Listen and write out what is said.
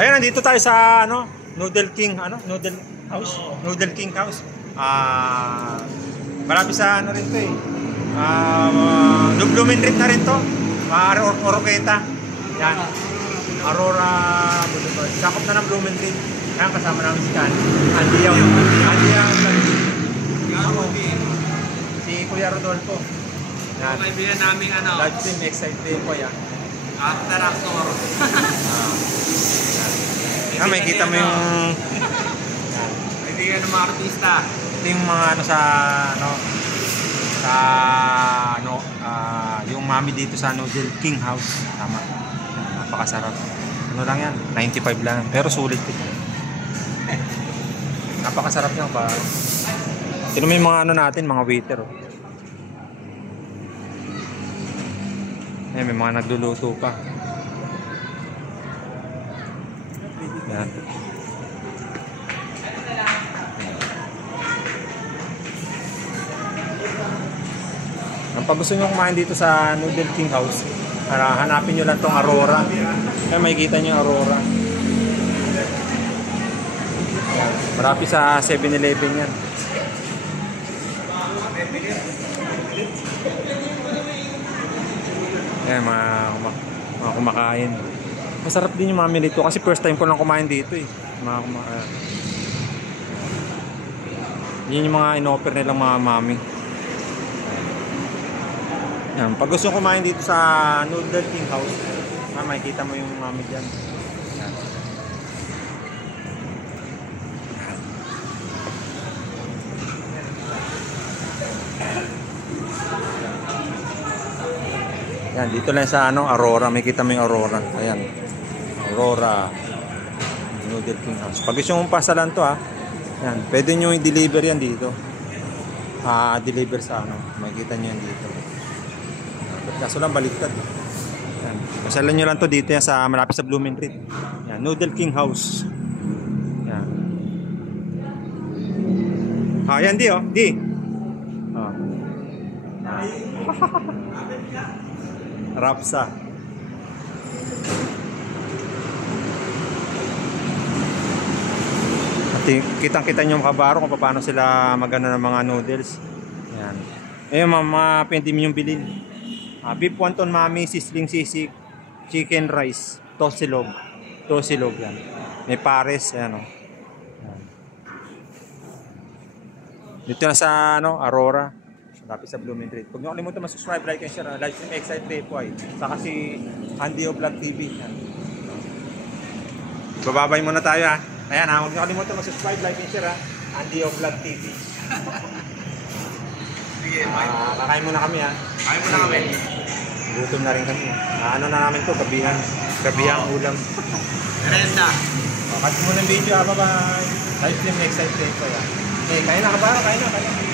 Ayun, nandito tayo sa ano, Noodle King, Noodle House. Noodle King House. Marami sa ano rin to eh. Blooming Rit na rin to. Oroqueta. Yan. Aurora Boulevard. Sakop na ng Blooming Rit. Yan, kasama namin si Andy yung si Kuya Rodolfo. Yan. Kaibigan namin Live stream, excited po yan. After actor. May kita mo yung Kaibigan ng mga artista. ito yung mga yung mami dito sa Noodle King House. Tama. Napakasarap. Ano lang yan? 95 lang. Pero sulit ito. Napakasarap yan pa. Ito may mga natin, mga waiter. Oh. Ayan, may mga nagluluto pa. Yan. Pag gusto nyo kumain dito sa Noodle King House, hanapin nyo lang tong Aurora. Kaya makikita nyo yung Aurora. Marami sa 7-Eleven yan. Ayan, mga kumakain. Masarap din yung mami nito kasi first time ko lang kumain dito eh. Yun yung mga in-offer nilang mga mami. Yan. Pag gusto kumain dito sa Noodle King House, makikita mo yung mami dyan. Yan. Yan, dito lang sa Aurora, makikita mo yung Aurora. Ayan. Aurora Noodle King House. Pag gusto mong pasalan to yan, pwede nyo i-deliver yan dito. Deliver sa makikita nyo yan dito. Kaso lang baliktad. Yan. Pasalan nyo lang to dito yan sa malapit sa Blooming Rit. Yan, Noodle King House. Yan. Yan di oh, di. Rapsa. At kitang-kita nyo mga kabaro kung paano sila magana ng mga noodles. Yan. Ayun mga pwede mo yung bilhin. Beef wonton mami, sisling sisig, chicken rice, tosilog. Tosilog yan. May pares, ayan o. Dito na sa Aurora. Lapit sa Blooming Rit. Huwag nyo kalimutan mag-subscribe, like, and share. Live stream excited po ay. Saka si Andy Vlog TV. Bababay muna tayo Ayan huwag nyo kalimutan mag-subscribe, like, and share Andy Vlog TV. Kakain muna kami Kain muna kami. Gutom na rin kami. Ano na namin to, kabihang ulam. Merenda. Cut mo ng video Bye-bye. Live stream excited po Okay, kain na kabaro, kain na.